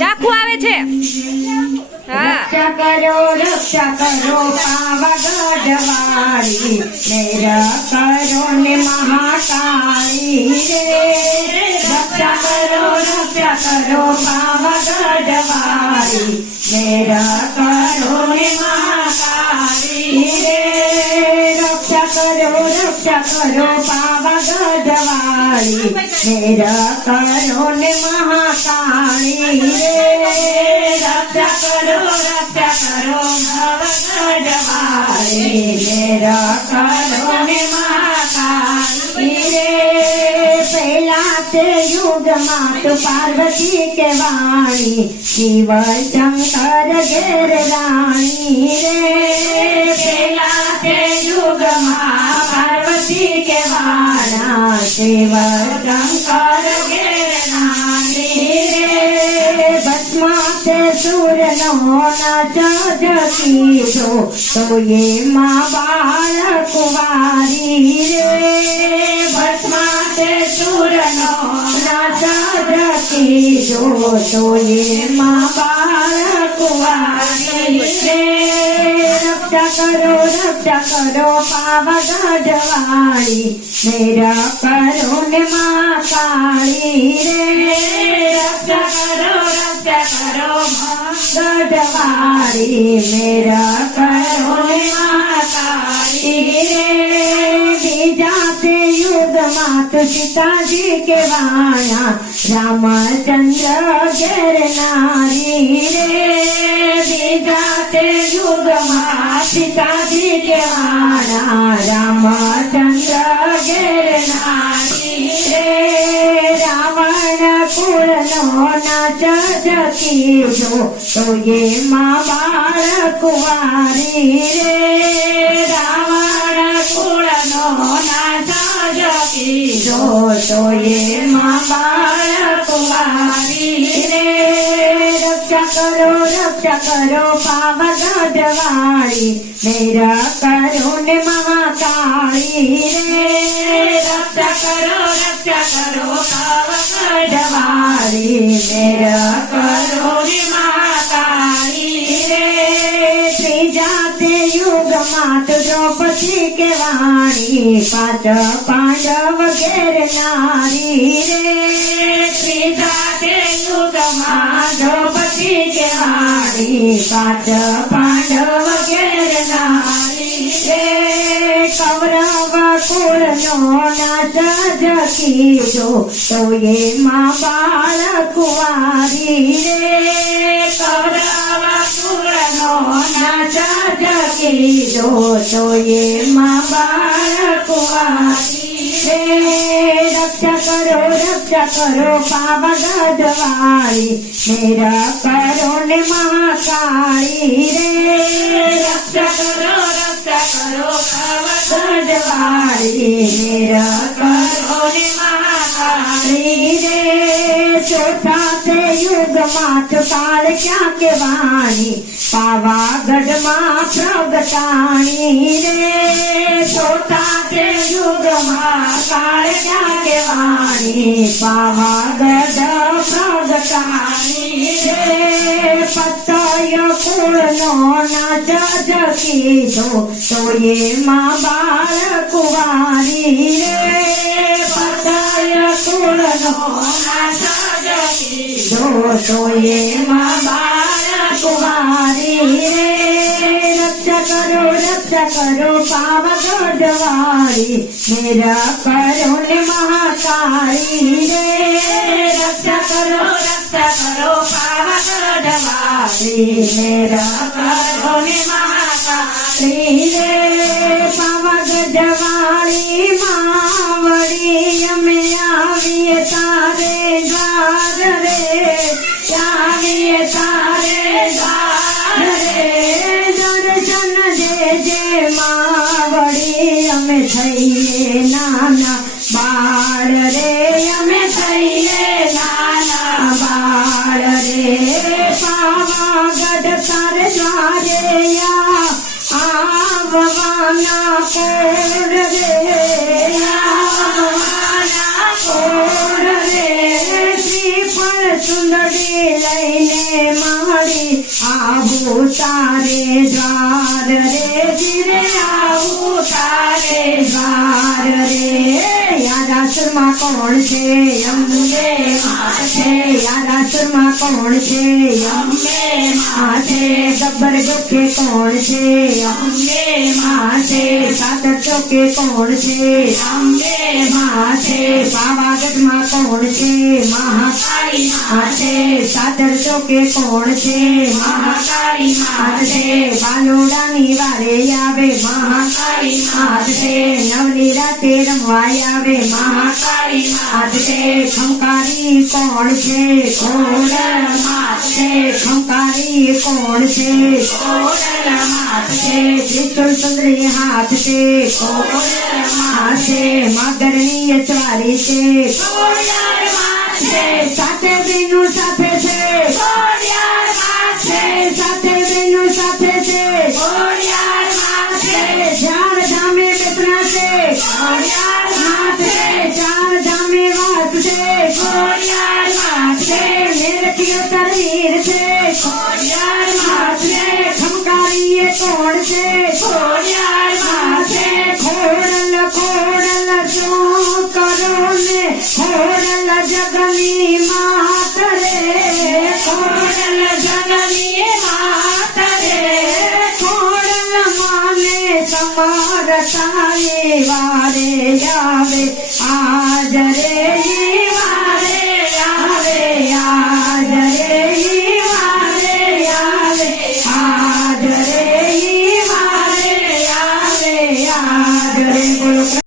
ચાકુ આવે છે હા રક્ષા કરો રક્ષા કરો પાવગઢવાળી મેર કરો ને મહાકાળી રે રક્ષા કરો રક્ષા કરો પાવગઢવાળી મેર કરો ને મહાકાળી करो बाबा गजवारी मेरा करो ने महाकाली। रे रक्षा करो रक्षा करो बाबा गजवारी मेरा करो ने महा से युग मात पार्वती के वाणी शिव शंकर गेर रानी रे। बेला से युग मा पार्वती के वाणा शिव शंकर घेर रानी रे। भस्मा से सूर नो जगी तो ये माँ बाल कुमारी रे। भस्मा સૂરનો નાચ કીધો તો એમાં બાળ કુવારી રે રક્ષા કરો રક્ષા કરો પાવગઢવાળી મેરા કરો ને મા કાળી રે રક્ષા કરો રક્ષા કરો ગઢવાળી મેરા કરો ને મા કાળી રે બીજા તે યુગમાં તો સીતાજી કે વાણા રામચંદ્ર ઘેર નારી રે. બીજા તે યુગમાં સીતાજી કે વાણા રામચંદ્ર ઘેર નારી રે. રાવણ કુળનો નાચ જકીજો, તો એમાં બાળ કુંવારી રે. રાવણ કુળનો નાચ જકીજો તો એમાં બાળ કુંવારી રે રક્ષા કરો રક્ષા કરો પાવગઢવાળી મેરા કરો ને મહાકાળી રે રક્ષા કરો રક્ષા કરો પાવગઢવાળી મેરા યુગમાં તો દ્રૌપદી કે વાણી પાંચ પાંડવ ઘેર નારી રે. ત્રીજા તે યુગમાં દ્રૌપદી કે વાણી પાંચ પાંડવ ઘેર નારી રે. કૌરવ કુળનો નાચ જકીજો તો એમાં બાળ કુંવારી રે. કૌરવ કુળનો નાચ લીધો જોઈએ મા બાળકો રક્ષા કરો રક્ષા કરો પાવા ગજવાળી મેરા કરો ને મહાકાળી રે. રક્ષા કરો રક્ષા કરો પાવા ગજવાળી મેરા કરો माठ पाल क्या के वाणी पावागढ़ माँ प्रगटाणी रे। सोता के युग माँ क्या के वाणी पावागढ़ प्रगटाणी रे। पताय कुल नो नाच तो, ये माँ बाल कुवारी सोए माँ बारा कुमारी रे रक्षा करो रक्षा करो, पावक जवारी। मेरा करुण महाकारी रे। रक्षा करो रक्षा करो, पावक जवारी। मेरा करुण દ્વારે આવવાના કોડ રે આવવાના કોડ રે લઈને આવું તારે દ્વાર રે જીરે આવું તારે દ્વાર રે યાદાસુરમાં કોણ છે અંબે માં છે યાદાસુરમાં કોણ છે અંબે માં છે ગબ્બર ગોખે કોણ છે અંબે માં છે સાદર ચોકે કોણ છે અંબે महाशे से बाबा कौन से महाकाली महाशे सादर चौके कौन से महाकाली महाशे से बालोडानी वाले आवे महाकाली महाशे से नवनी राते रमवाई आवे महाकाली महाशे से खमकारी कौन से कौन माँ से खमकारी कौन से कौन माँ से हाथ से कौन महाशे છે ખોડિયાર માત છે સાથે બેનું સાથે છે ખોડિયાર માત છે સાથે બેનું સાથે છે ખોડિયાર માત છે ચાર ધામે બેસના છે ખોડિયાર માત છે ચાર ધામે વાત છે ખોડિયાર માત છે મેરખીઓ તરવીર છે ખોડિયાર માત છે ખમકારી એ કોણ છે కోడల జగని మాతరే కోడల జగని మాతరే కోడల మానే సమార సాయే వారే యావే